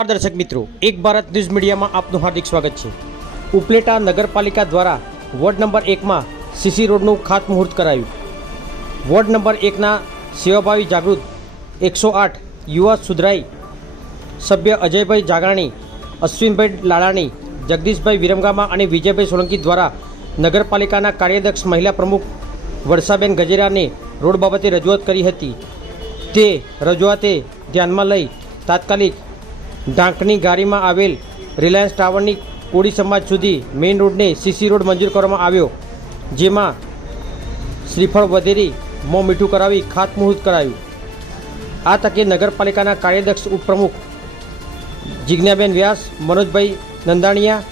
दर्शक मित्रों, एक भारत न्यूज मीडिया में आपનું हार्दिक स्वागत है। ઉપલેટા નગરપાલિકા દ્વારા વોર્ડ નંબર 1 માં સીસી રોડનું ખાતમુહૂર્ત કરાયું। વોર્ડ નંબર 1 ના સેવાભાવી જાગૃત 108 યુવા સુધરાઈ સભ્ય અજયભાઈ જાગાણી, અશ્વિનભાઈ લાલાણી, જગદીશભાઈ વિરમગામા અને વિજયભાઈ સોલંકી દ્વારા નગરપાલિકાના કાર્યદક્ષ મહિલા પ્રમુખ વર્ષાબેન ગજેરાને રોડ બાબતે રજૂઆત કરી હતી। તે રજૂઆતે ધ્યાનમાં લઈ તાત્કાલિક ઢાંકની ગાડીમાં આવેલ રિલાયન્સ ટાવરની કોળી સમાજ સુધી મેઇન રોડને સીસી રોડ મંજૂર કરવામાં આવ્યો, જેમાં શ્રીફળ વધેરી મોં મીઠું કરાવી ખાતમુહૂર્ત કરાયું। આ તકે નગરપાલિકાના કાર્યદક્ષ ઉપપ્રમુખ જિજ્ઞાબેન વ્યાસ, મનોજભાઈ નંદાણીયા,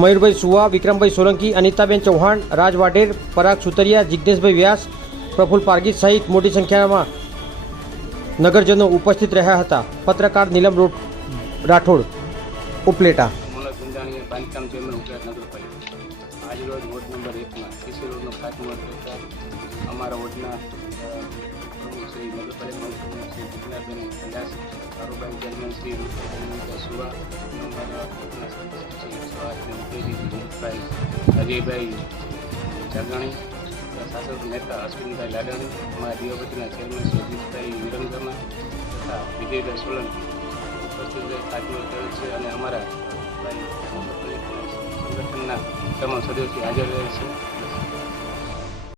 મયુરભાઈ સુવા, વિક્રમભાઈ સોલંકી, અનિતાબેન ચૌહાણ, રાજ વાઢેર, પરાગ સુતરિયા, જિજ્ઞેશભાઈ વ્યાસ, પ્રફુલ પારગી સહિત મોટી સંખ્યામાં નગરજનો ઉપસ્થિત રહ્યા હતા। પત્રકાર નીલમ રાઠોડ, ઉપલેટા। બાંધકામ ચેરમેન ઉપલેટા નગરપાલિકા આજ રોજ વોર્ડ નંબર 1 માં સીસી રોડનો ખાતમુહૂર્ત કરતા અમારા વોર્ડના પ્રમુખ શ્રી નગરપાલિકા શ્રી જિજ્ઞાબેન વ્યાસ, કારોબારી ચેરમેન શ્રી સુવા, અમારા વોર્ડના શ્રી અજયભાઈ જાગાણી, શાસક નેતા અશ્વિનભાઈ લાડાણી, અમારા દીવાપતિના ચેરમેન શ્રી અજીતભાઈ વિરમગામા તથા વિજયભાઈ સોલંકી ઉપસ્થિત ખાતમુહૂર્ત કરેલ છે અને અમારા સંગઠનના તમામ સદસ્યો હાજર રહે છે।